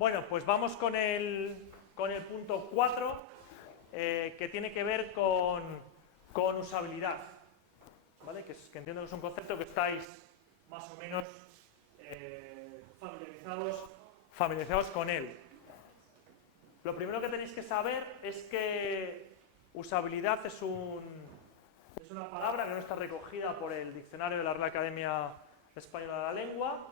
Bueno, pues vamos con el punto 4, que tiene que ver con usabilidad, ¿vale? Que entiendo que es un concepto que estáis más o menos familiarizados con él. Lo primero que tenéis que saber es que usabilidad es una palabra que no está recogida por el diccionario de la Real Academia Española de la Lengua,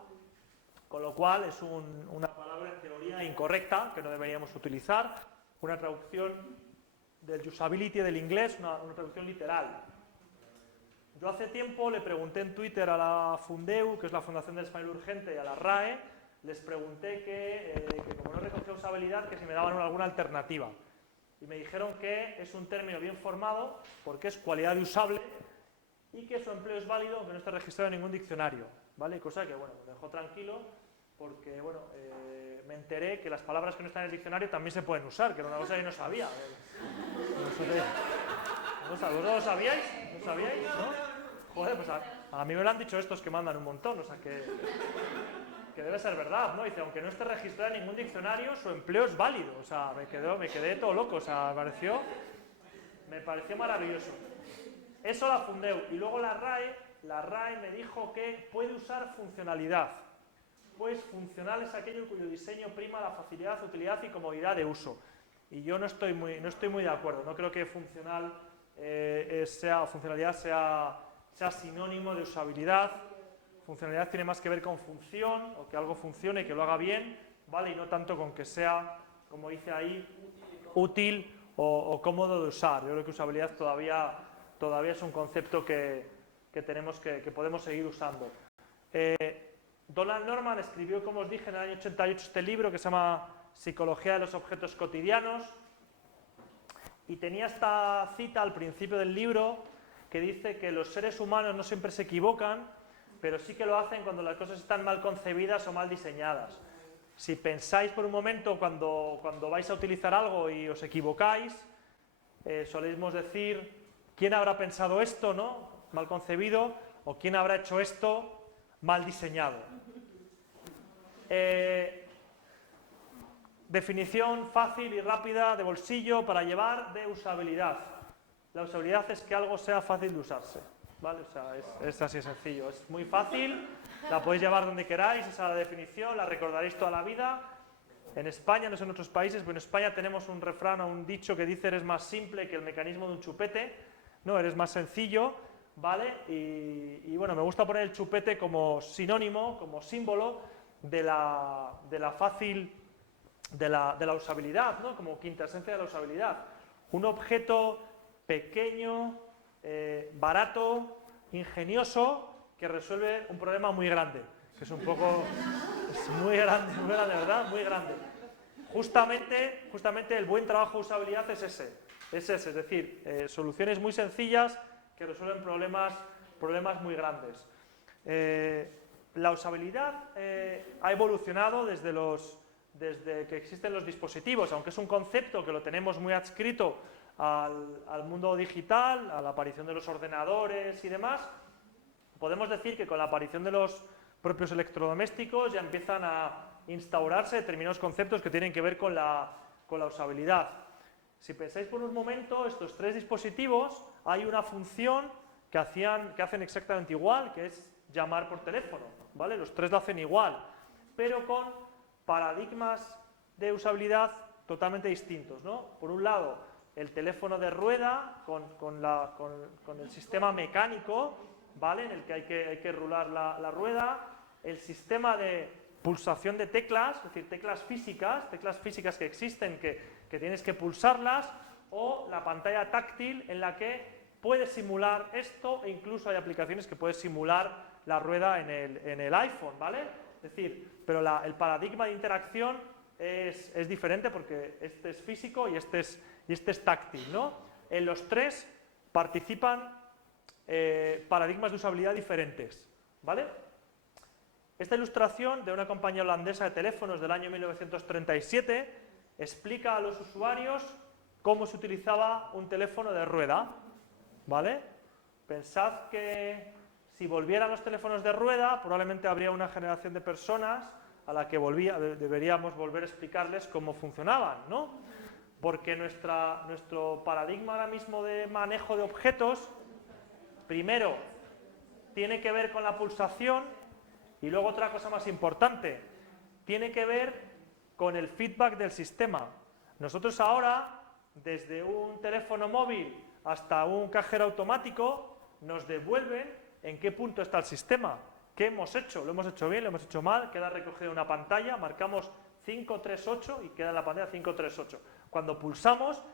con lo cual es una palabra en teoría incorrecta que no deberíamos utilizar, una traducción del usability del inglés, una traducción literal. Yo hace tiempo le pregunté en Twitter a la Fundeu, que es la Fundación del Español Urgente, y a la RAE, les pregunté que como no recogía usabilidad, que si me daban alguna alternativa. Y me dijeron que es un término bien formado, porque es cualidad de usable, y que su empleo es válido aunque no esté registrado en ningún diccionario, ¿vale? Cosa que, bueno, me dejó tranquilo, porque, bueno, me enteré que las palabras que no están en el diccionario también se pueden usar, que era una cosa que no sabía. ¿Vosotros lo sabíais? ¿No sabíais? ¿No? Joder, pues a mí me lo han dicho estos que mandan un montón, o sea que debe ser verdad, ¿no? Dice, aunque no esté registrado en ningún diccionario, su empleo es válido. O sea, me quedé todo loco, o sea, me pareció maravilloso. Eso la Fundeu. Y luego la RAE me dijo que puede usar funcionalidad. Pues funcional es aquello cuyo diseño prima la facilidad, utilidad y comodidad de uso. Y yo no estoy muy de acuerdo. No creo que funcionalidad sea sinónimo de usabilidad. Funcionalidad tiene más que ver con función, o que algo funcione, que lo haga bien, ¿vale? Y no tanto con que sea, como dice ahí, útil o cómodo de usar. Yo creo que usabilidad todavía es un concepto que podemos seguir usando. Donald Norman escribió, como os dije, en el año 88 este libro que se llama Psicología de los objetos cotidianos, y tenía esta cita al principio del libro que dice que los seres humanos no siempre se equivocan, pero sí que lo hacen cuando las cosas están mal concebidas o mal diseñadas. Si pensáis por un momento cuando vais a utilizar algo y os equivocáis, solemos decir, ¿quién habrá pensado esto, no? Mal concebido, o ¿quién habrá hecho esto mal diseñado? Definición fácil y rápida de bolsillo para llevar de usabilidad. La usabilidad es que algo sea fácil de usarse, ¿vale? O sea, es así de sencillo. Es muy fácil, la podéis llevar donde queráis, esa es la definición, la recordaréis toda la vida. En España, no sé en otros países, pero en España tenemos un refrán o un dicho que dice eres más simple que el mecanismo de un chupete, ¿no? Eres más sencillo, ¿vale? Y bueno, me gusta poner el chupete como sinónimo, como símbolo de la usabilidad, ¿no? Como quinta esencia de la usabilidad. Un objeto pequeño, barato, ingenioso, que resuelve un problema muy grande, que es muy grande, ¿verdad? Muy grande. Justamente el buen trabajo de usabilidad es ese, es decir, soluciones muy sencillas que resuelven problemas muy grandes. La usabilidad ha evolucionado desde que existen los dispositivos, aunque es un concepto que lo tenemos muy adscrito al mundo digital, a la aparición de los ordenadores y demás. Podemos decir que con la aparición de los propios electrodomésticos ya empiezan a instaurarse determinados conceptos que tienen que ver con la usabilidad. Si pensáis por un momento, estos tres dispositivos, hay una función que hacen exactamente igual, que es llamar por teléfono, ¿vale? Los tres lo hacen igual, pero con paradigmas de usabilidad totalmente distintos, ¿no? Por un lado, el teléfono de rueda con el sistema mecánico, ¿vale? En el que hay que rular la rueda, el sistema de pulsación de teclas, es decir, teclas físicas que existen, que tienes que pulsarlas, o la pantalla táctil en la que puedes simular esto, e incluso hay aplicaciones que puedes simular la rueda en el iPhone, ¿vale? Es decir, pero el paradigma de interacción es diferente porque este es físico y este es táctil, ¿no? En los tres participan paradigmas de usabilidad diferentes, ¿vale? Esta ilustración de una compañía holandesa de teléfonos del año 1937 explica a los usuarios cómo se utilizaba un teléfono de rueda, ¿vale? Pensad que si volvieran los teléfonos de rueda, probablemente habría una generación de personas a la que deberíamos volver a explicarles cómo funcionaban, ¿no? Porque nuestro paradigma ahora mismo de manejo de objetos, primero, tiene que ver con la pulsación y luego otra cosa más importante, tiene que ver con el feedback del sistema. Nosotros ahora, desde un teléfono móvil hasta un cajero automático, nos devuelven en qué punto está el sistema. ¿Qué hemos hecho? ¿Lo hemos hecho bien? ¿Lo hemos hecho mal? Queda recogido en una pantalla, marcamos 538 y queda en la pantalla 538. Cuando pulsamos,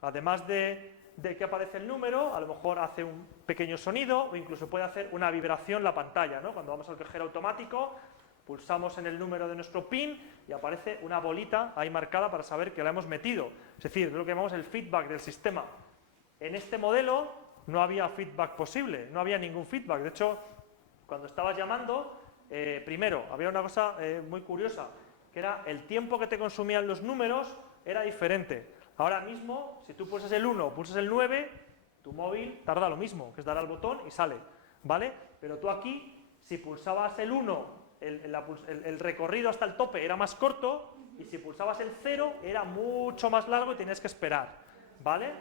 además de que aparece el número, a lo mejor hace un pequeño sonido o incluso puede hacer una vibración la pantalla, ¿no? Cuando vamos al cajero automático, pulsamos en el número de nuestro PIN y aparece una bolita ahí marcada para saber que la hemos metido. Es decir, es lo que llamamos el feedback del sistema. En este modelo no había feedback posible, no había ningún feedback. De hecho, cuando estabas llamando, primero, había una cosa muy curiosa, que era el tiempo que te consumían los números era diferente. Ahora mismo, si tú pulsas el 1 o pulsas el 9, tu móvil tarda lo mismo, que es dar al botón y sale, ¿vale? Pero tú aquí, si pulsabas el 1, el recorrido hasta el tope era más corto, y si pulsabas el 0 era mucho más largo y tenías que esperar, ¿vale?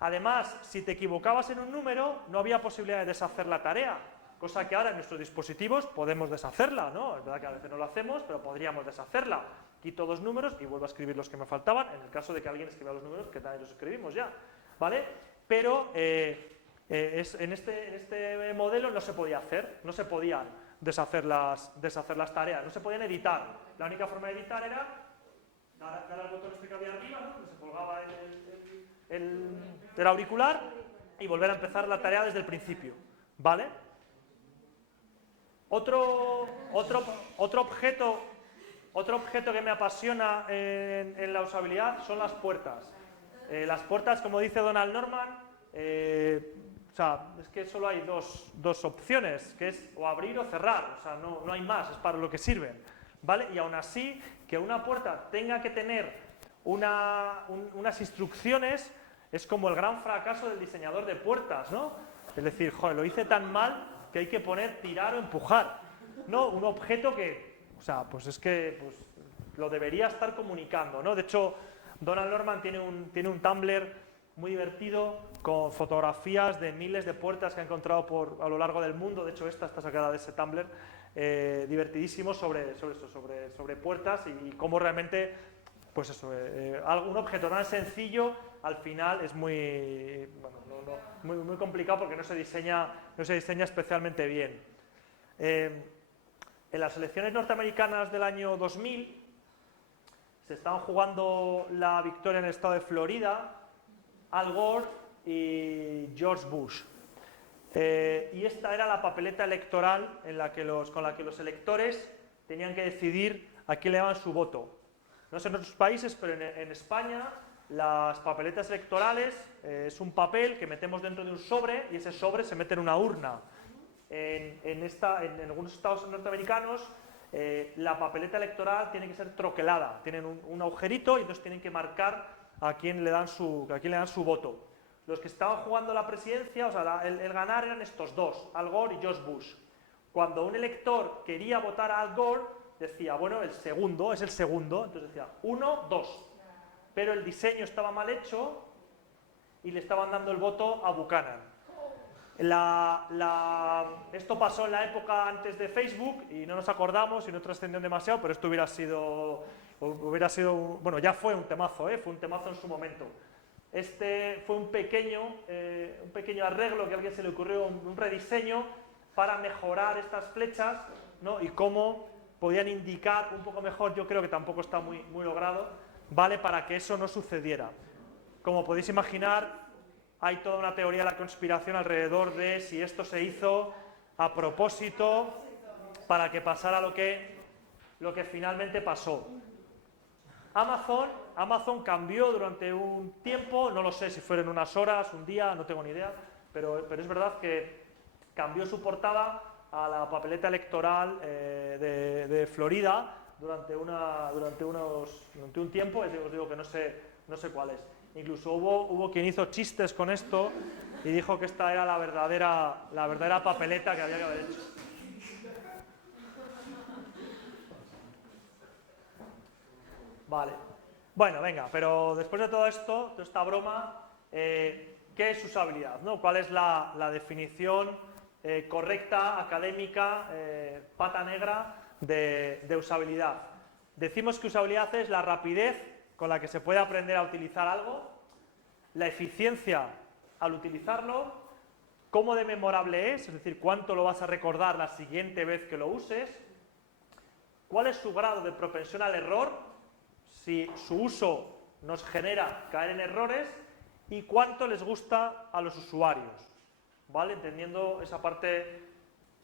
Además, si te equivocabas en un número, no había posibilidad de deshacer la tarea, cosa que ahora en nuestros dispositivos podemos deshacerla, ¿no? Es verdad que a veces no lo hacemos, pero podríamos deshacerla. Quito 2 números y vuelvo a escribir los que me faltaban, en el caso de que alguien escriba los números, que también los escribimos ya, ¿vale? Pero en este modelo no se podía hacer, no se podían deshacer las tareas, no se podían editar. La única forma de editar era dar al botón este que había arriba, ¿no? Donde se colgaba el auricular y volver a empezar la tarea desde el principio, ¿vale? Otro objeto que me apasiona en la usabilidad son las puertas. Las puertas, como dice Donald Norman, o sea, es que solo hay dos opciones, que es o abrir o cerrar, o sea, no hay más, es para lo que sirven, ¿vale? Y aún así, que una puerta tenga que tener unas instrucciones es como el gran fracaso del diseñador de puertas, ¿no? Es decir, joder, lo hice tan mal que hay que poner tirar o empujar, ¿no? Un objeto que, o sea, pues es que pues, lo debería estar comunicando, ¿no? De hecho, Donald Norman tiene un Tumblr muy divertido con fotografías de miles de puertas que ha encontrado a lo largo del mundo. De hecho, esta está sacada de ese Tumblr, divertidísimo sobre puertas y cómo realmente, pues eso, un objeto tan sencillo al final es muy complicado porque no se diseña especialmente bien. En las elecciones norteamericanas del año 2000 se estaban jugando la victoria en el estado de Florida Al Gore y George Bush. Y esta era la papeleta electoral con la que los electores tenían que decidir a quién le daban su voto. No sé en otros países, pero en España las papeletas electorales es un papel que metemos dentro de un sobre y ese sobre se mete en una urna. En algunos estados norteamericanos la papeleta electoral tiene que ser troquelada, tienen un agujerito y entonces tienen que marcar a quién le dan su voto. Los que estaban jugando la presidencia, o sea, el ganar eran estos dos, Al Gore y George Bush. Cuando un elector quería votar a Al Gore, decía, bueno, es el segundo, entonces decía 1, 2. Pero el diseño estaba mal hecho y le estaban dando el voto a Buchanan. Esto pasó en la época antes de Facebook y no nos acordamos y no trascendió demasiado, pero esto hubiera sido bueno, ya fue un temazo, fue un temazo en su momento. Este fue un pequeño arreglo que a alguien se le ocurrió, un rediseño para mejorar estas flechas, ¿no? Y cómo podían indicar un poco mejor, yo creo que tampoco está muy logrado, ¿vale? Para que eso no sucediera. Como podéis imaginar, hay toda una teoría de la conspiración alrededor de si esto se hizo a propósito para que pasara lo que finalmente pasó. Amazon cambió durante un tiempo, no lo sé si fueron unas horas, un día, no tengo ni idea, pero es verdad que cambió su portada a la papeleta electoral de Florida durante un tiempo, os digo que no sé cuál es. Incluso hubo quien hizo chistes con esto y dijo que esta era la verdadera papeleta que había que haber hecho. Vale. Bueno, venga, pero después de todo esto, toda esta broma, ¿qué es usabilidad, ¿no? ¿Cuál es la definición correcta, académica, pata negra de usabilidad? Decimos que usabilidad es la rapidez con la que se puede aprender a utilizar algo, la eficiencia al utilizarlo, cómo de memorable es decir, cuánto lo vas a recordar la siguiente vez que lo uses, cuál es su grado de propensión al error, si su uso nos genera caer en errores, y cuánto les gusta a los usuarios, ¿vale? Entendiendo esa parte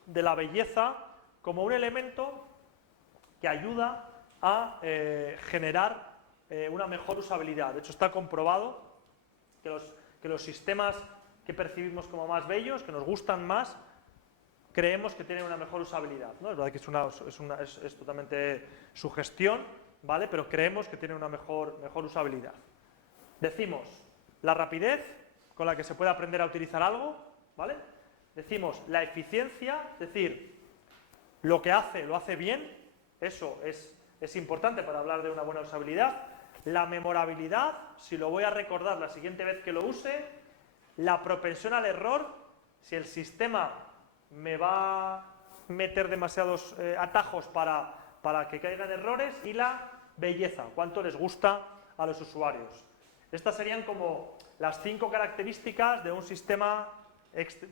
de la belleza como un elemento que ayuda a generar una mejor usabilidad. De hecho, está comprobado que los sistemas que percibimos como más bellos, que nos gustan más, creemos que tienen una mejor usabilidad, ¿no? Es verdad que es totalmente sugestión, ¿vale? Pero creemos que tienen una mejor usabilidad. Decimos la rapidez con la que se puede aprender a utilizar algo, ¿vale? Decimos la eficiencia, es decir, lo que hace, lo hace bien, eso es importante para hablar de una buena usabilidad. La memorabilidad, si lo voy a recordar la siguiente vez que lo use. La propensión al error, si el sistema me va a meter demasiados atajos para que caigan errores. Y la belleza, cuánto les gusta a los usuarios. Estas serían como las 5 características de un sistema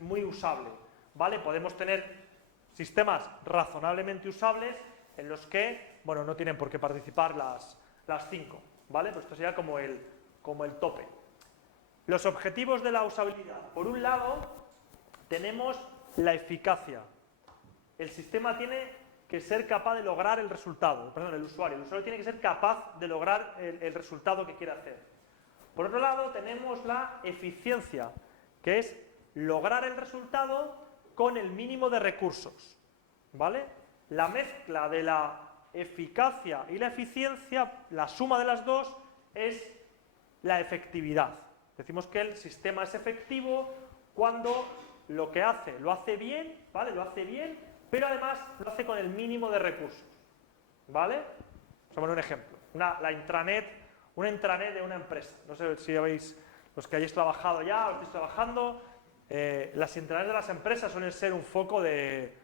muy usable, ¿vale? Podemos tener sistemas razonablemente usables en los que, bueno, no tienen por qué participar las 5, ¿vale? Pues esto sería como el tope. Los objetivos de la usabilidad. Por un lado, tenemos la eficacia. El sistema tiene que ser capaz de lograr el resultado, perdón, el usuario tiene que ser capaz de lograr el resultado que quiere hacer. Por otro lado, tenemos la eficiencia, que es lograr el resultado con el mínimo de recursos, ¿vale? La mezcla de la eficacia y la eficiencia, la suma de las dos, es la efectividad. Decimos que el sistema es efectivo cuando lo que hace, lo hace bien, ¿vale? Lo hace bien, pero además lo hace con el mínimo de recursos, ¿vale? Vamos a poner un ejemplo. Una intranet de una empresa. No sé si habéis, los que hayáis trabajado ya o estáis trabajando, las intranets de las empresas suelen ser un foco de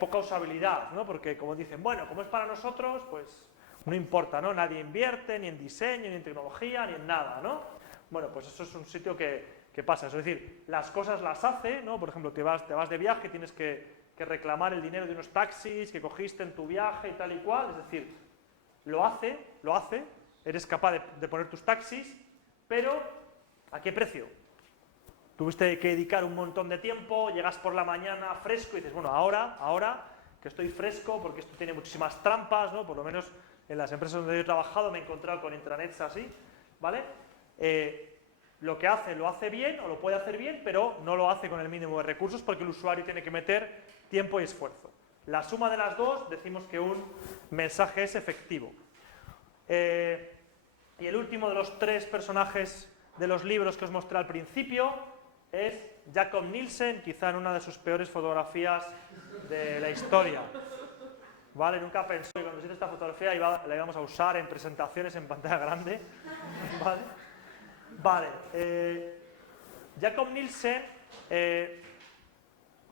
poca usabilidad, ¿no? Porque como dicen, bueno, como es para nosotros, pues no importa, ¿no? Nadie invierte ni en diseño, ni en tecnología, ni en nada, ¿no? Bueno, pues eso es un sitio que pasa. Es decir, las cosas las hace, ¿no? Por ejemplo, te vas de viaje, tienes que reclamar el dinero de unos taxis que cogiste en tu viaje y tal y cual. Es decir, lo hace, eres capaz de poner tus taxis, pero ¿a qué precio? Tuviste que dedicar un montón de tiempo, llegas por la mañana fresco y dices, bueno, ahora que estoy fresco, porque esto tiene muchísimas trampas, ¿no? Por lo menos en las empresas donde yo he trabajado me he encontrado con intranets así, ¿vale? Lo que hace, lo hace bien o lo puede hacer bien, pero no lo hace con el mínimo de recursos porque el usuario tiene que meter tiempo y esfuerzo. La suma de las dos, decimos que un mensaje es efectivo. Y el último de los 3 personajes de los libros que os mostré al principio es Jakob Nielsen, quizá en una de sus peores fotografías de la historia. ¿Vale? Nunca pensé que cuando hiciera esta fotografía la íbamos a usar en presentaciones en pantalla grande. ¿Vale? Jakob Nielsen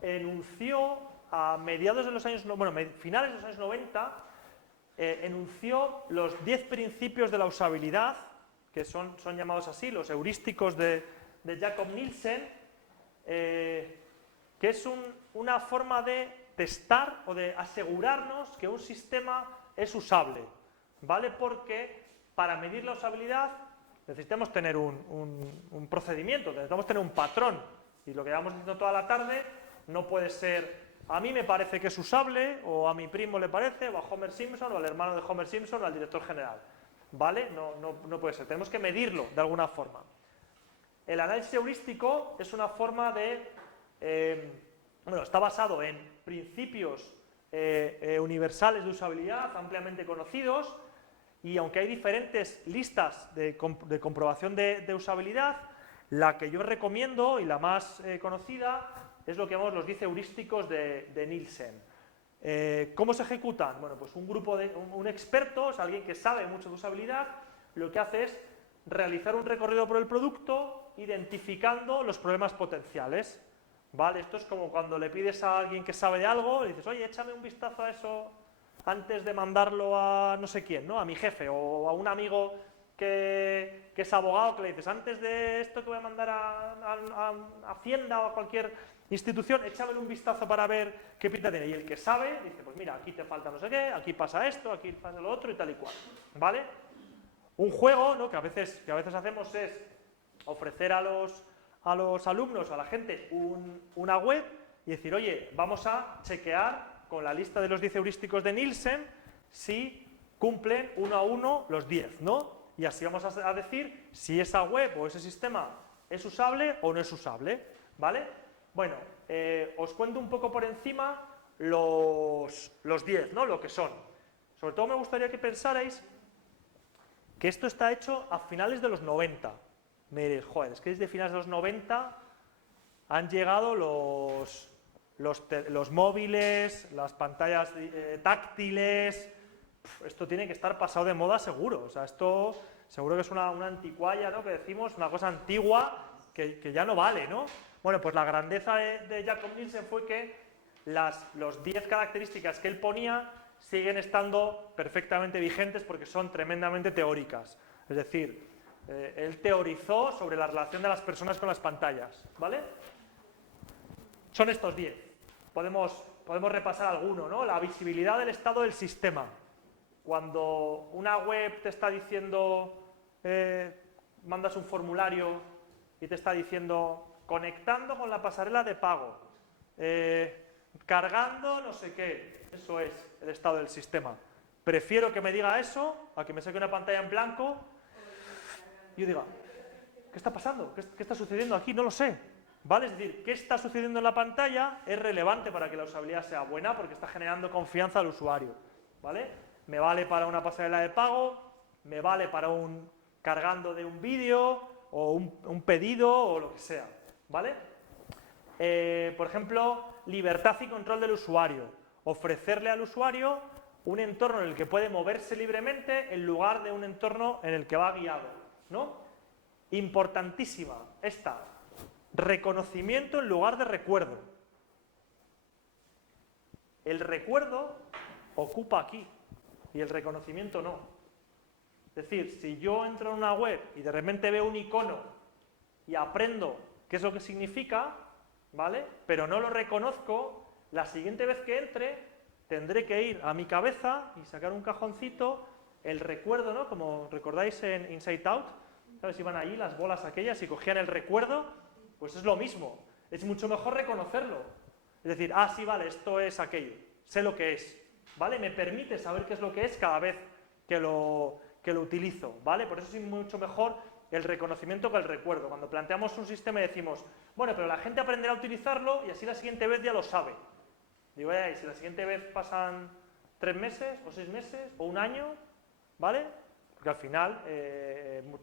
enunció a mediados de los años, finales de los años 90, enunció los 10 principios de la usabilidad, que son llamados así, los heurísticos de Jakob Nielsen, que es una forma de testar o de asegurarnos que un sistema es usable, ¿vale? Porque para medir la usabilidad necesitamos tener un procedimiento, necesitamos tener un patrón, y lo que llevamos diciendo toda la tarde no puede ser a mí me parece que es usable, o a mi primo le parece, o a Homer Simpson, o al hermano de Homer Simpson, o al director general, ¿vale? No puede ser, tenemos que medirlo de alguna forma. El análisis heurístico es una forma de, está basado en principios universales de usabilidad ampliamente conocidos, y aunque hay diferentes listas de comprobación de usabilidad, la que yo recomiendo y la más conocida es lo que llamamos los 10 heurísticos de Nielsen. ¿Cómo se ejecutan? Bueno, pues un experto, o sea, alguien que sabe mucho de usabilidad, lo que hace es realizar un recorrido por el producto identificando los problemas potenciales. ¿Vale? Esto es como cuando le pides a alguien que sabe de algo, le dices, oye, échame un vistazo a eso antes de mandarlo a no sé quién, ¿no? A mi jefe o a un amigo que es abogado, que le dices, antes de esto que voy a mandar a Hacienda o a cualquier institución, échame un vistazo para ver qué pinta tiene. Y el que sabe dice, pues mira, aquí te falta no sé qué, aquí pasa esto, aquí pasa lo otro y tal y cual. ¿Vale? Un juego, ¿no? que a veces hacemos es ofrecer a los alumnos, a la gente, una web y decir, oye, vamos a chequear con la lista de los 10 heurísticos de Nielsen si cumplen uno a uno los 10, ¿no? Y así vamos a decir si esa web o ese sistema es usable o no es usable, ¿vale? Bueno, os cuento un poco por encima los 10, ¿no? Lo que son. Sobre todo me gustaría que pensarais que esto está hecho a finales de los 90. Me diréis, joder, es que desde finales de los 90 han llegado los móviles, las pantallas táctiles. Esto tiene que estar pasado de moda seguro. O sea, esto seguro que es una anticualla, ¿no? Que decimos, una cosa antigua que ya no vale, ¿no? Bueno, pues la grandeza de Jakob Nielsen fue que los 10 características que él ponía siguen estando perfectamente vigentes porque son tremendamente teóricas. Es decir, él teorizó sobre la relación de las personas con las pantallas, ¿vale? Son estos 10. Podemos repasar alguno, ¿no? La visibilidad del estado del sistema. Cuando una web te está diciendo, mandas un formulario y te está diciendo conectando con la pasarela de pago, cargando no sé qué, eso es el estado del sistema. Prefiero que me diga eso a que me saque una pantalla en blanco y yo diga, ¿qué está pasando? ¿Qué está sucediendo aquí? No lo sé. ¿Vale? Es decir, ¿qué está sucediendo en la pantalla? Es relevante para que la usabilidad sea buena porque está generando confianza al usuario. ¿Vale? Me vale para una pasarela de pago, me vale para un cargando de un vídeo o un pedido o lo que sea. ¿Vale? Por ejemplo, libertad y control del usuario. Ofrecerle al usuario un entorno en el que puede moverse libremente en lugar de un entorno en el que va guiado, ¿no? Importantísima esta. Reconocimiento en lugar de recuerdo. El recuerdo ocupa aquí y el reconocimiento no. Es decir, si yo entro en una web y de repente veo un icono y aprendo qué es lo que significa, ¿vale? Pero no lo reconozco, la siguiente vez que entre tendré que ir a mi cabeza y sacar un cajoncito, el recuerdo, ¿no? Como recordáis en Inside Out, ¿sabes? Iban allí las bolas aquellas y cogían el recuerdo, pues es lo mismo. Es mucho mejor reconocerlo. Es decir, ah, sí, vale, esto es aquello, sé lo que es, ¿vale? Me permite saber qué es lo que es cada vez que lo utilizo, ¿vale? Por eso es mucho mejor el reconocimiento que el recuerdo. Cuando planteamos un sistema y decimos, bueno, pero la gente aprenderá a utilizarlo y así la siguiente vez ya lo sabe. Digo, y si la siguiente vez pasan 3 meses, o 6 meses, o un año, ¿vale? Porque al final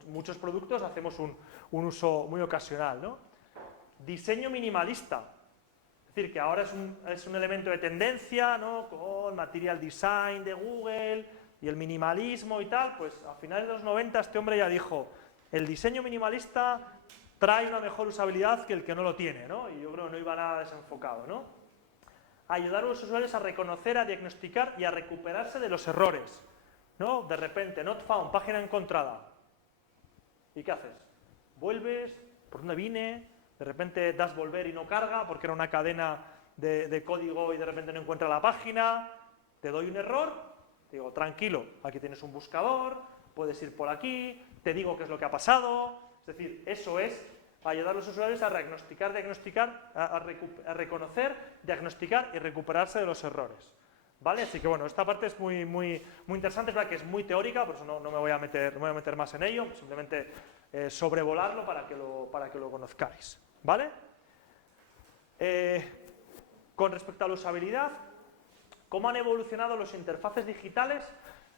muchos productos hacemos un uso muy ocasional, ¿no? Diseño minimalista. Es decir, que ahora es un elemento de tendencia, ¿no? Con Material Design de Google y el minimalismo y tal, pues a finales de los 90 este hombre ya dijo, el diseño minimalista trae una mejor usabilidad que el que no lo tiene, ¿no? Y yo creo que no iba nada desenfocado, ¿no? Ayudar a los usuarios a reconocer, a diagnosticar y a recuperarse de los errores, ¿no? De repente, not found, página encontrada. ¿Y qué haces? Vuelves, ¿por dónde vine? De repente das volver y no carga porque era una cadena de código y de repente no encuentra la página. Te doy un error, te digo, tranquilo, aquí tienes un buscador, puedes ir por aquí, te digo qué es lo que ha pasado. Es decir, eso es ayudar a los usuarios a diagnosticar, a reconocer, diagnosticar y recuperarse de los errores. ¿Vale? Así que bueno, esta parte es muy interesante, es verdad que es muy teórica, por eso no me voy a meter más en ello, simplemente sobrevolarlo para que lo conozcáis. ¿Vale? Con respecto a la usabilidad, ¿cómo han evolucionado los interfaces digitales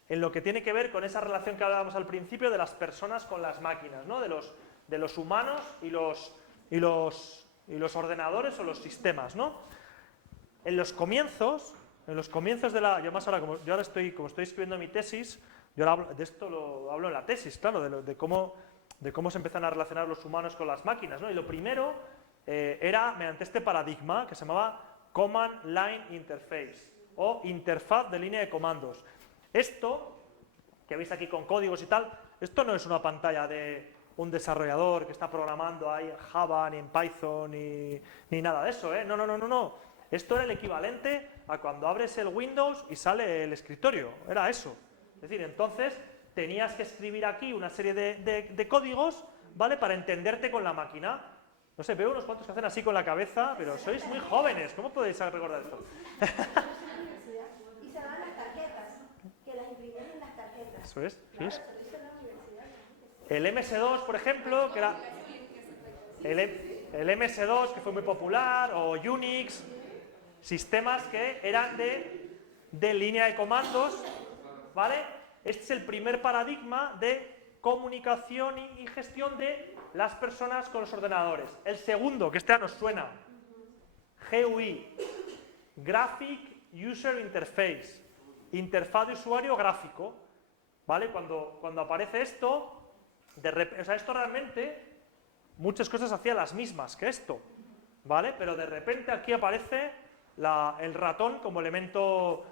en lo que tiene que ver con esa relación que hablábamos al principio de las personas con las máquinas, ¿no? De los humanos y los ordenadores o los sistemas, ¿no? En los comienzos, en los comienzos de la... Yo ahora estoy escribiendo mi tesis, de esto lo hablo en la tesis, claro, de cómo se empiezan a relacionar los humanos con las máquinas, ¿no? Y lo primero era mediante este paradigma que se llamaba Command Line Interface, o interfaz de línea de comandos. Esto, que veis aquí con códigos y tal, esto no es una pantalla de un desarrollador que está programando ahí en Java, ni en Python, ni nada de eso, ¿eh? No. Esto era el equivalente a cuando abres el Windows y sale el escritorio, era eso. Es decir, entonces tenías que escribir aquí una serie de códigos, ¿vale?, para entenderte con la máquina. No sé, veo unos cuantos que hacen así con la cabeza, pero sois muy jóvenes, ¿cómo podéis recordar esto? Y se dan las tarjetas, que las imprimían en las tarjetas. Eso es, ¿sí? Claro, se lo hizo en la universidad. El MS2, por ejemplo, que era el MS2, que fue muy popular, o Unix, sistemas que eran de línea de comandos, ¿vale? Este es el primer paradigma de comunicación y gestión de las personas con los ordenadores. El segundo, que este ya nos suena, GUI, Graphic User Interface, interfaz de usuario gráfico, ¿vale? Cuando aparece esto, esto realmente, muchas cosas hacía las mismas que esto, ¿vale? Pero de repente aquí aparece el ratón como elemento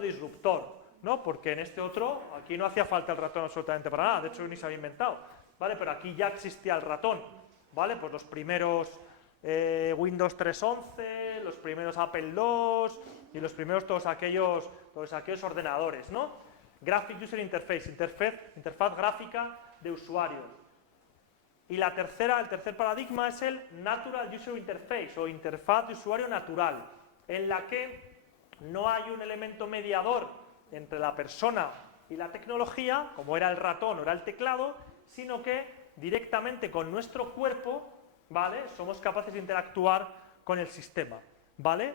disruptor, ¿no? Porque en este otro, aquí no hacía falta el ratón absolutamente para nada, de hecho ni se había inventado, ¿vale? Pero aquí ya existía el ratón, ¿vale? Pues los primeros Windows 3.11, los primeros Apple II y los primeros todos aquellos ordenadores, ¿no? Graphic User Interface, interfaz gráfica de usuario. Y el tercer paradigma es el Natural User Interface, o interfaz de usuario natural, en la que no hay un elemento mediador entre la persona y la tecnología, como era el ratón o era el teclado, sino que directamente con nuestro cuerpo, ¿vale?, somos capaces de interactuar con el sistema, ¿vale?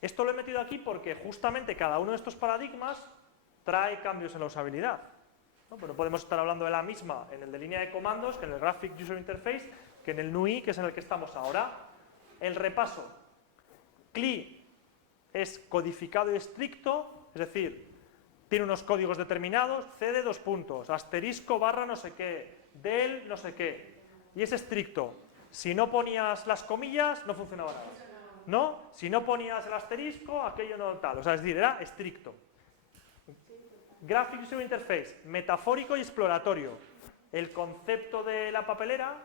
Esto lo he metido aquí porque justamente cada uno de estos paradigmas trae cambios en la usabilidad, ¿no? Pero podemos estar hablando de la misma en el de línea de comandos, que en el Graphic User Interface, que en el NUI, que es en el que estamos ahora. El repaso. CLI es codificado y estricto, es decir, tiene unos códigos determinados, CD : asterisco barra no sé qué, del no sé qué, y es estricto. Si no ponías las comillas, no funcionaba nada, ¿no? Si no ponías el asterisco, aquello no tal, o sea, es decir, era estricto. Graphic User Interface, metafórico y exploratorio. El concepto de la papelera,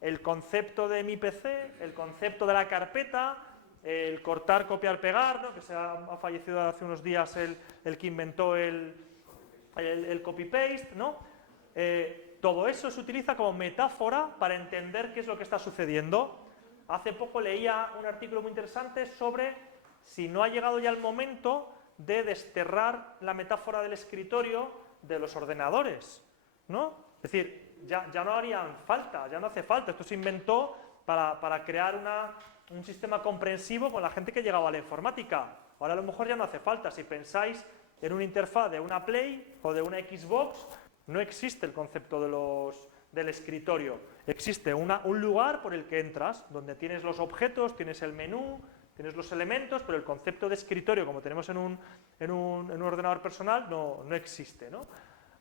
el concepto de mi PC, el concepto de la carpeta, el cortar, copiar, pegar, ¿no?, que ha fallecido hace unos días el que inventó el copy-paste, ¿no? Todo eso se utiliza como metáfora para entender qué es lo que está sucediendo. Hace poco leía un artículo muy interesante sobre si no ha llegado ya el momento de desterrar la metáfora del escritorio de los ordenadores, ¿no? Es decir, ya no harían falta, ya no hace falta. Esto se inventó para crear un sistema comprensivo con la gente que llegaba a la informática. Ahora a lo mejor ya no hace falta. Si pensáis en una interfaz de una Play o de una Xbox, no existe el concepto del escritorio. Existe un lugar por el que entras, donde tienes los objetos, tienes el menú, tienes los elementos, pero el concepto de escritorio, como tenemos en un ordenador personal, no existe, ¿no?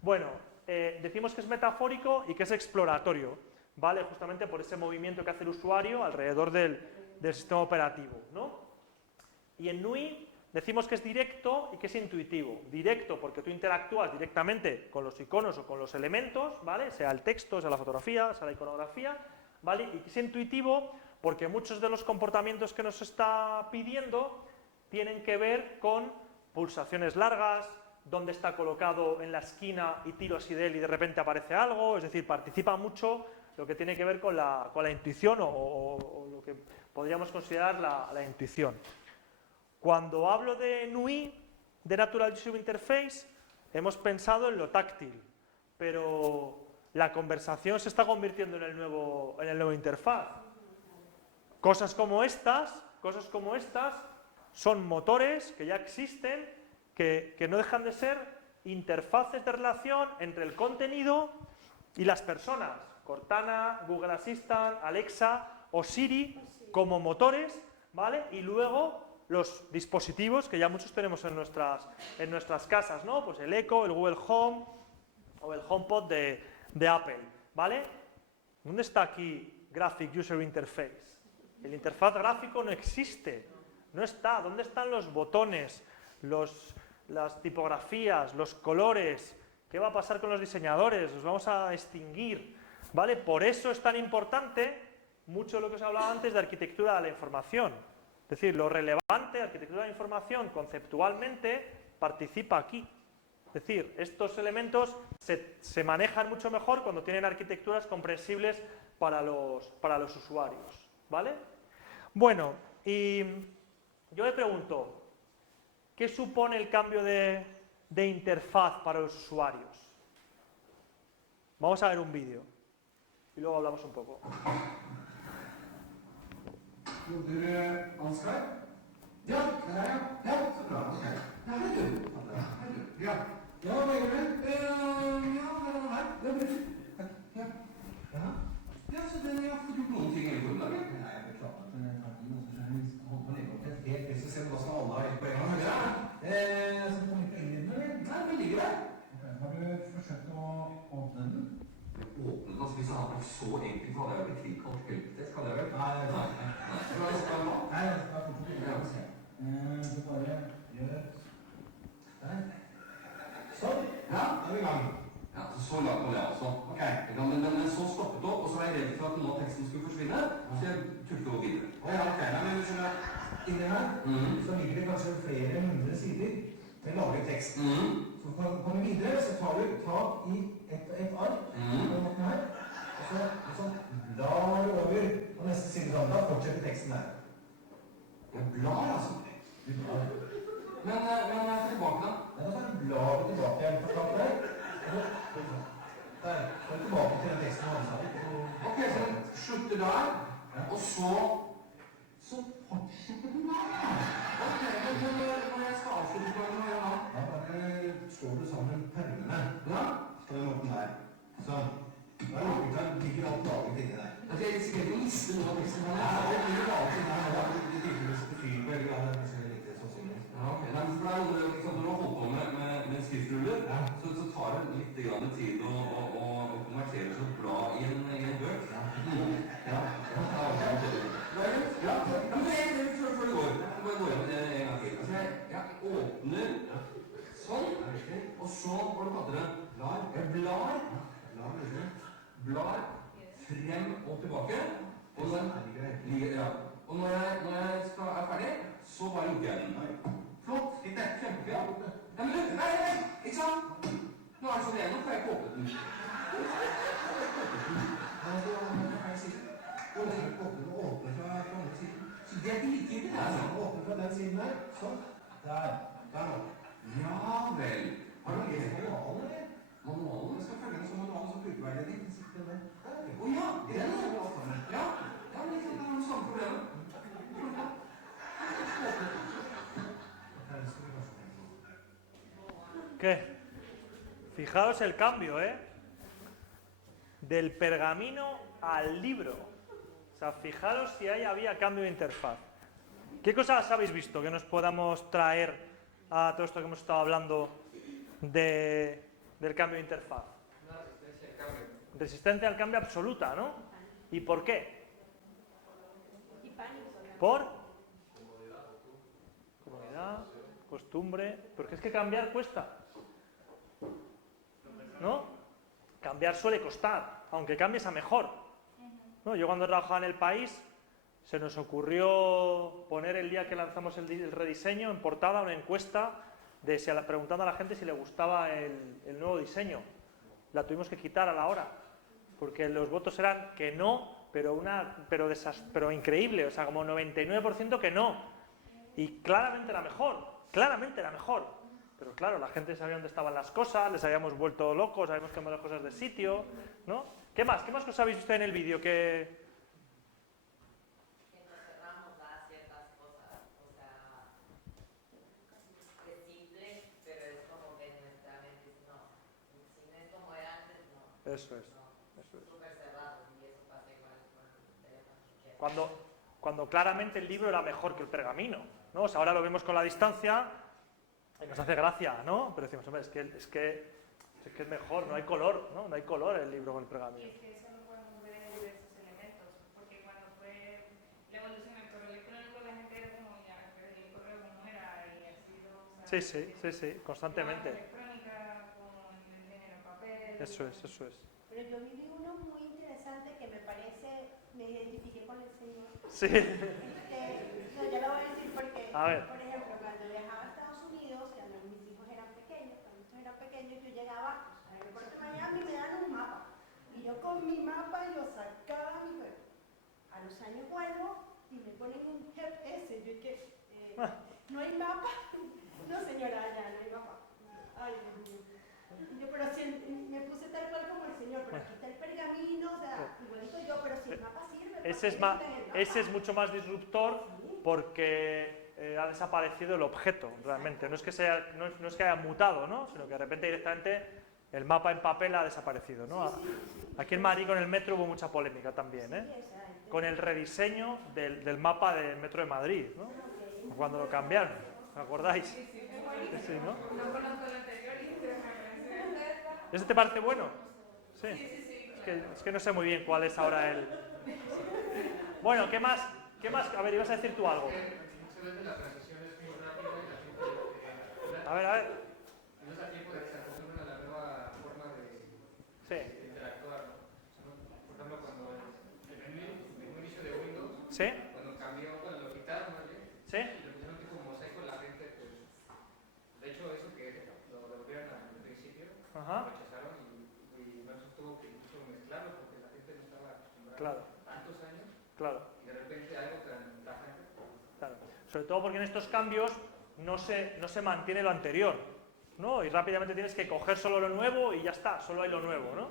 Bueno, decimos que es metafórico y que es exploratorio, ¿vale? Justamente por ese movimiento que hace el usuario alrededor del sistema operativo, ¿no? Y en NUI decimos que es directo y que es intuitivo. Directo porque tú interactúas directamente con los iconos o con los elementos, ¿vale? Sea el texto, sea la fotografía, sea la iconografía, ¿vale? Y que es intuitivo porque muchos de los comportamientos que nos está pidiendo tienen que ver con pulsaciones largas, dónde está colocado en la esquina y tiro así de él y de repente aparece algo, es decir, participa mucho lo que tiene que ver con la intuición o lo que podríamos considerar la intuición. Cuando hablo de NUI, de Natural User Interface, hemos pensado en lo táctil, pero la conversación se está convirtiendo en el nuevo interfaz. Cosas como estas son motores que ya existen, que no dejan de ser interfaces de relación entre el contenido y las personas. Cortana, Google Assistant, Alexa o Siri como motores, ¿vale? Y luego los dispositivos que ya muchos tenemos en nuestras casas, ¿no? Pues el Echo, el Google Home o el HomePod de Apple, ¿vale? ¿Dónde está aquí Graphic User Interface? El interfaz gráfico no existe, no está. ¿Dónde están los botones, las tipografías, los colores? ¿Qué va a pasar con los diseñadores? ¿Los vamos a extinguir? ¿Vale? Por eso es tan importante mucho lo que os hablaba antes de arquitectura de la información. Es decir, lo relevante, arquitectura de la información, conceptualmente, participa aquí. Es decir, estos elementos se manejan mucho mejor cuando tienen arquitecturas comprensibles para los usuarios. ¿Vale? Bueno, y yo me pregunto, ¿qué supone el cambio de interfaz para los usuarios? Vamos a ver un vídeo y luego hablamos un poco. Ansgar? Ja, der er jeg. Ja, så bra. Ok. Ja, hei du. Ja. Ja, hva gjør du? Ja, her. Det er bra. Ja. Ja. Ja, så den har fått gjort noen ting i formiddag. Nei, jeg beklager at det tar tid. Nå skal jeg holde på å legge opp et helt pris og se hva som alle har helt på en gang. Ja. Så kommer ikke inn i den, eller? Nei, den ligger der. Har du forsøkt å åpne den? Åpne den? Altså, hvis jeg hadde vært så enkelt, så hadde jeg jo blitt tilkalt helpetest, hadde jeg vel? Nei, nei. Hva er det skal nå? Nei, det skal fortsatt ikke å se. Du bare gjør der. Sånn. Ja, da er vi i gang. Ja, så langt var det altså. Ok. Men så stoppet opp, og så var jeg redd for at nå teksten skulle forsvinne, så jeg turte å gå videre. Ja, ok. Nei, men hvis du inni her, så ligger det kanskje flere 100 sider med lagret tekst. Så kommer vi videre, så tar du tak i et ark på den måten her, og så liksom blar du over på neste side, da fortsetter teksten der. Jeg blar, altså. Du blar. Men tilbake da? Ja, da tar du blar tilbake igjen på skapet der. Der, så er du tilbake til den teksten du hadde sagt. Ok, så den slutter der, og så fortsetter den der. Ok, men når jeg skal avslutte på den, da bare slår du sammen permene. Ja? På den måten der. Sånn. Da ligger alt laget inni der. Ok, jeg skal ikke miste noe av teksten her. Ja, det ligger laget inni her. Det ligger mest på fyr på hele grad. Det er kanskje litt sannsynlig. Ja, ok. Nei, for det er noe, når du har holdt på med skriftruller, så tar det litt grann tid å konvertere til et blad i en bøk. Ja. Ja, men før det går. Jeg bare går gjennom det en gang til. Altså, jeg åpner sånn, og så, hva du kaller det? Blar. Jeg blar. Blar frem og tilbake, og når jeg er ferdig, så bare lukker jeg den. Flott, kjempefint. Ja, men nei, ikke sant? Nå er det sånn igjen, nå får jeg ikke åpnet den. Hva er det siden? Hvor er det åpnet og åpnet fra andre siden? Så det er ikke likegyldig, altså. Åpnet fra den siden der, sånn. Der nå. Ja vel. Har du lest manualen, eller? Manualen? Jeg skal følge den som manualen som brukerveiledning. Åja, den er jo alt sammen. Ja, men ikke sant, det er noe samme problemet. ¿Qué? Fijaos el cambio, ¿eh? Del pergamino al libro. O sea, fijaros si ahí había cambio de interfaz. ¿Qué cosas habéis visto que nos podamos traer a todo esto que hemos estado hablando del cambio de interfaz? Una resistencia al cambio. Resistencia al cambio absoluta, ¿no? ¿Y por qué? Y pánico. ¿Por? Comodidad, costumbre. Porque es que cambiar cuesta, ¿no? Cambiar suele costar, aunque cambies a mejor, ¿no? Yo cuando trabajaba en El País, se nos ocurrió poner el día que lanzamos el rediseño en portada una encuesta preguntando a la gente si le gustaba el nuevo diseño. La tuvimos que quitar a la hora, porque los votos eran que no, pero increíble, o sea, como 99% que no. Y claramente era mejor. Pero claro, la gente sabía dónde estaban las cosas, les habíamos vuelto locos, habíamos cambiado las cosas de sitio, ¿no? ¿Qué más cosas habéis visto en el vídeo que nos cerramos a ciertas cosas, o sea, es simple, pero es como que nuestra mente dice, no, si no es como era antes, no. Eso es. Súper cerrado, y eso pasa igual con el teléfono. cuando claramente el libro era mejor que el pergamino, ¿no? O sea, ahora lo vemos con la distancia y nos hace gracia, ¿no? Pero decimos, hombre, es que es mejor, no hay color, ¿no? No hay color el libro con el Y pergamino. es que eso lo podemos ver en diversos elementos, porque cuando fue la evolución del correo electrónico, la gente era como, ya, pero el correo como era, y ha sido... O sea, Sí, constantemente. la electrónica con el dinero en papel... Eso es. Pero yo viví uno muy interesante que me parece, me identifiqué con el Señor. Sí, No, ya lo voy a decir porque, A ver. por ejemplo, cuando viajaba a Estados Unidos, cuando mis hijos eran pequeños, yo llegaba al aeropuerto de Miami y me dan un mapa. Y yo con mi mapa yo sacaba mi juego. A los años vuelvo y me ponen un GPS. Yo que no hay mapa. No señora, ya no hay mapa. Ay, Dios mío. Y yo, pero si me puse tal cual como el Señor, pero aquí está el pergamino, o sea, igualito yo, pero si el mapa sirve. ese es mucho más disruptor porque ha desaparecido el objeto, realmente. No es que haya mutado, ¿no? Sino que de repente directamente el mapa en papel ha desaparecido, ¿no? Aquí en Madrid con el metro hubo mucha polémica también, ¿eh? Con el rediseño del mapa del metro de Madrid, ¿no? Cuando lo cambiaron, ¿os acordáis? Sí, ¿no? No conozco el anterior y me parece... ¿Ese te parece bueno? Sí. Es que no sé muy bien cuál es ahora el... Bueno, ¿qué más? A ver, ibas a decir tú algo. Muchas veces la transición es muy rápida y la gente A ver. no da tiempo de que se acostumbre a la nueva forma Sí. de interactuar, ¿no? Por ejemplo, cuando el menú inicio de Windows, ¿Sí? cuando cambió, cuando lo quitaron más bien, ¿Sí? lo pusieron tipo mosaico, la gente, pues, de hecho eso que lo devolvieron al principio, Ajá. lo rechazaron y Microsoft tuvo que incluso mezclarlo porque la gente no estaba acostumbrada Claro. tantos años Claro. y de repente algo tan tajante. Claro. Sobre todo porque en estos cambios no se mantiene lo anterior, ¿no? Y rápidamente tienes que coger solo lo nuevo y ya está, solo hay lo nuevo, ¿no?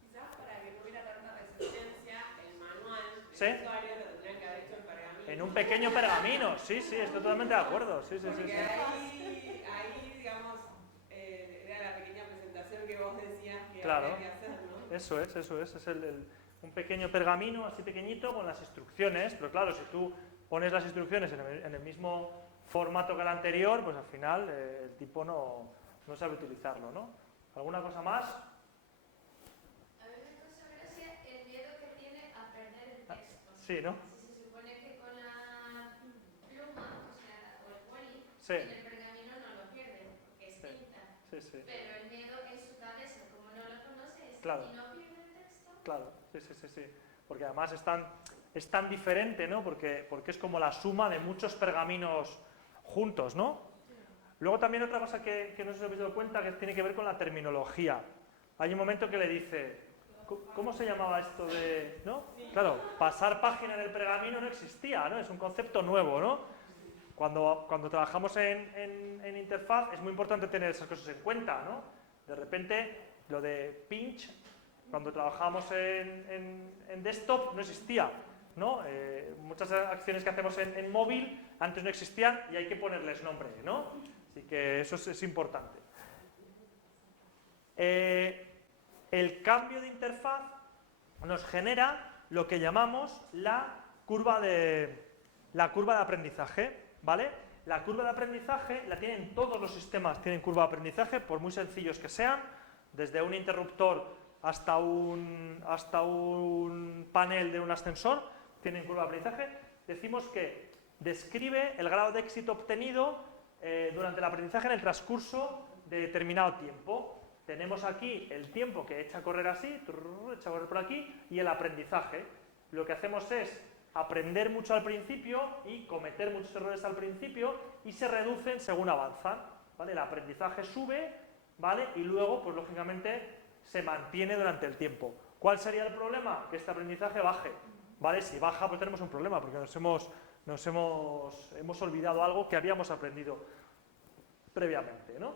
Quizás para que no hubiera tanta resistencia, el manual ¿Sí? del usuario lo tendrían que haber hecho en pergamino. En un pequeño pergamino, sí, estoy totalmente de acuerdo, sí. Porque ahí, digamos, era la pequeña presentación que vos decías que Claro. había que hacer, ¿no? Eso es un pequeño pergamino así pequeñito con las instrucciones, pero claro, si tú pones las instrucciones en el mismo formato que el anterior, pues al final el tipo no sabe utilizarlo, ¿no? ¿Alguna cosa más? A mí me causa gracia el miedo que tiene a perder el texto. Sí, ¿no? Si se supone que con la pluma, o el boli, Sí. en el pergamino no lo pierde, porque es tinta. Sí. Pero el miedo en su cabeza, como no lo conoce, Claro. y no pierde el texto. Claro, sí. Porque además es tan diferente, ¿no? Porque es como la suma de muchos pergaminos juntos, ¿no? Luego también otra cosa que no sé si os habéis dado cuenta que tiene que ver con la terminología. Hay un momento que le dice, ¿cómo se llamaba esto de...? ¿No? Claro, pasar página en el pergamino no existía, ¿no? Es un concepto nuevo, ¿no? Cuando trabajamos en interfaz es muy importante tener esas cosas en cuenta, ¿no? De repente, lo de pinch, cuando trabajamos en desktop no existía, ¿no? Muchas acciones que hacemos en móvil antes no existían y hay que ponerles nombre, ¿no? Así que eso es importante. El cambio de interfaz nos genera lo que llamamos la curva de aprendizaje, ¿vale? La curva de aprendizaje la tienen todos los sistemas, tienen curva de aprendizaje, por muy sencillos que sean, desde un interruptor hasta un panel de un ascensor, tienen curva de aprendizaje. Decimos que describe el grado de éxito obtenido durante el aprendizaje en el transcurso de determinado tiempo. Tenemos aquí el tiempo que echa a correr así, echa a correr por aquí, y el aprendizaje. Lo que hacemos es aprender mucho al principio y cometer muchos errores al principio y se reducen según avanzan, ¿vale? El aprendizaje sube, ¿vale? Y luego, pues lógicamente, se mantiene durante el tiempo. ¿Cuál sería el problema? Que este aprendizaje baje, ¿vale? Si baja, pues tenemos un problema, porque hemos olvidado algo que habíamos aprendido previamente, ¿no?